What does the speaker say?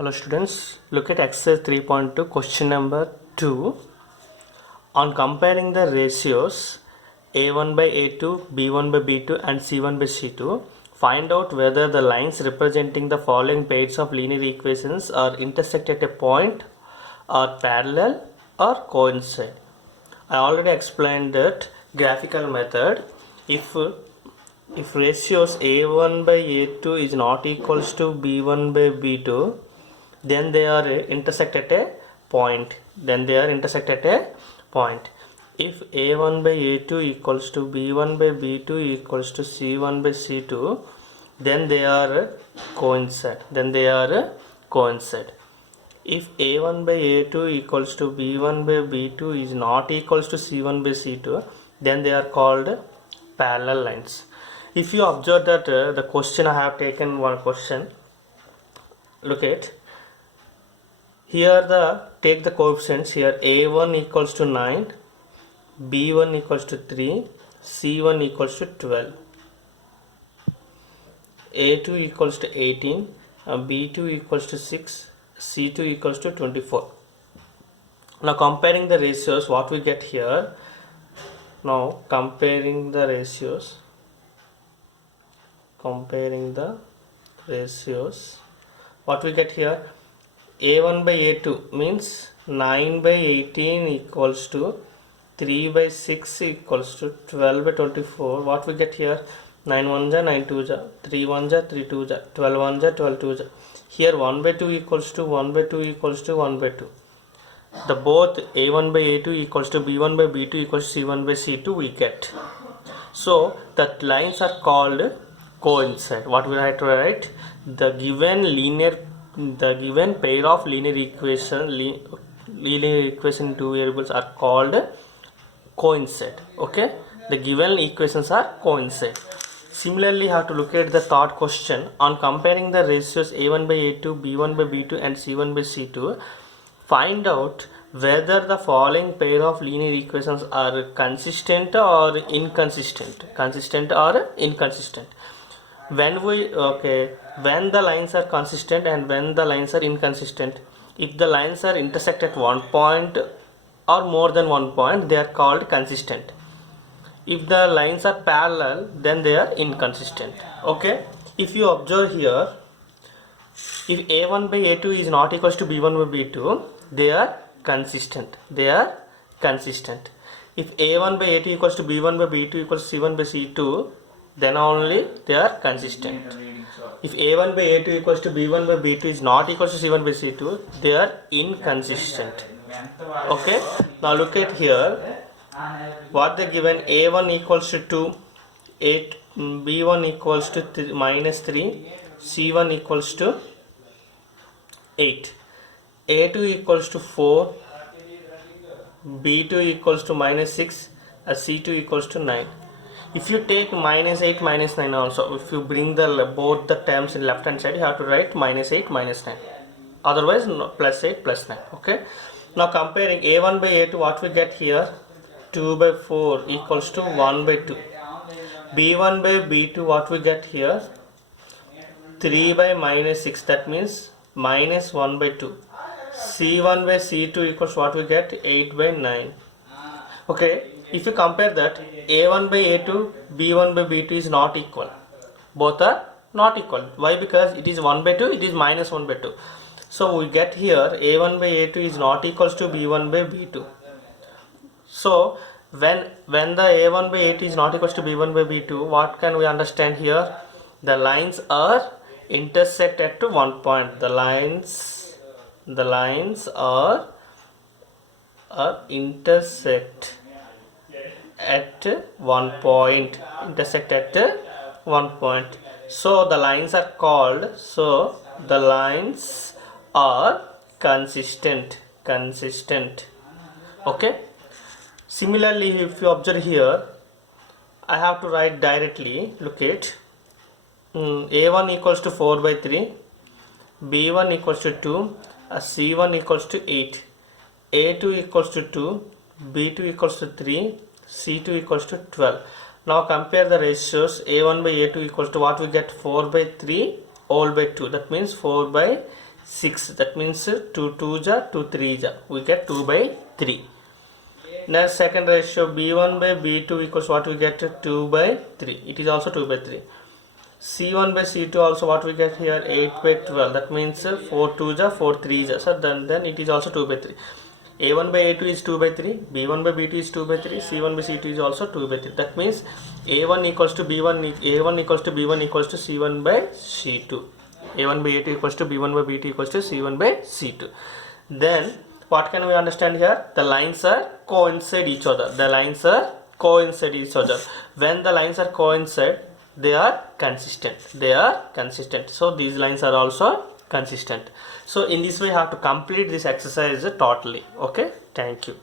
Hello students, look at exercise 3.2 question number 2. On comparing the ratios a1 by a2, b1 by b2 and c1 by c2, find out whether the lines representing the following pairs of linear equations are intersect at a point, are parallel or coincide. I already explained that graphical method. If ratios a1 by a2 is not equals to b1 by b2, then they are intersect at a point. If a1 by a2 equals to b1 by b2 equals to c1 by c2, then they are coincide. If a1 by a2 equals to b1 by b2 is not equals to c1 by c2, then they are called parallel lines. If you observe that the question, I have taken one question. Look at here, take the coefficients here. a1 equals to 9, b1 equals to 3, c1 equals to 12, a2 equals to 18, b2 equals to 6, c2 equals to 24. Now comparing the ratios, what we get here? Now comparing the ratios, what we get here? a1 by a2 means 9 by 18 equals to 3 by 6 equals to 12 by 24. What we get here? 9 1 ja, 9 2 ja, 3 1 ja, 3 2 ja, 12 1 ja, 12 2 ja. Here 1 by 2 equals to 1 by 2 equals to 1 by 2. The both a1 by a2 equals to b1 by b2 equals to c1 by c2 we get. So that lines are called coincide. What we have to write? The given pair of linear equation two variables are called coincide. Okay, the given equations are coincide. Similarly, you have to look at the third question. On comparing the ratios a1 by a2, b1 by b2 and c1 by c2, find out whether the following pair of linear equations are consistent or inconsistent. When the lines are consistent and when the lines are inconsistent. If the lines are intersect at one point or more than one point, they are called consistent. If the lines are parallel, then they are inconsistent. Okay, if you observe here, if a1 by a2 is not equals to b1 by b2, they are consistent. If a1 by a2 equals to b1 by b2 equals to c1 by c2, then only they are consistent. If a1 by a2 equals to b1 by b2 is not equals to c1 by c2, they are inconsistent. Okay, now look at here what they given. a1 equals to 2, b1 equals to minus 3, c1 equals to 8, a2 equals to 4, b2 equals to minus 6, c2 equals to 9. If you take minus 8 minus 9 also, if you bring both the terms in left hand side, you have to write minus 8 minus 9, otherwise plus 8 plus 9. Okay, now comparing a1 by a2, what we get here? 2 by 4 equals to 1 by 2. b1 by b2, what we get here? 3 by minus 6, that means minus 1 by 2. c1 by c2 equals what we get? 8 by 9. Okay, if you compare that, a1 by a2, b1 by b2 is not equal. Both are not equal. Why? Because it is 1 by 2, it is minus 1 by 2. So we get here a1 by a2 is not equals to b1 by b2. So when the a1 by a2 is not equals to b1 by b2, what can we understand here? The lines are intersect at one point. The lines are intersect at one point. So the lines are called, so the lines are consistent. Okay, similarly, if you observe here, I have to write directly. Look at a1 equals to 4 by 3, b1 equals to 2, c1 equals to 8, a2 equals to 2, b2 equals to 3, c2 equals to 12. Now compare the ratios. a1 by a2 equals to what we get? 4 by 3 all by 2, that means 4 by 6. That means 2 2s are 2 3s are. We get 2 by 3. Next second ratio b1 by b2 equals what we get 2 by 3. It is also 2 by 3. C1 by C2 also what we get here 8 by 12. That means 4 2s are 4 3s are. So then it is also 2 by 3. A1 by A2 is 2 by 3, B1 by B2 is 2 by 3, C1 by C2 is also 2 by 3. That means A1 equals to B1, A1 equals to B1 equals to C1 by C2. A1 by A2 equals to B1 by B2 equals to C1 by C2. Then what can we understand here? The lines are coincide each other. The lines are coincide each other. When the lines are coincide, they are consistent. They are consistent. So these lines are also consistent. So in this way you have to complete this exercise totally. Okay, thank you.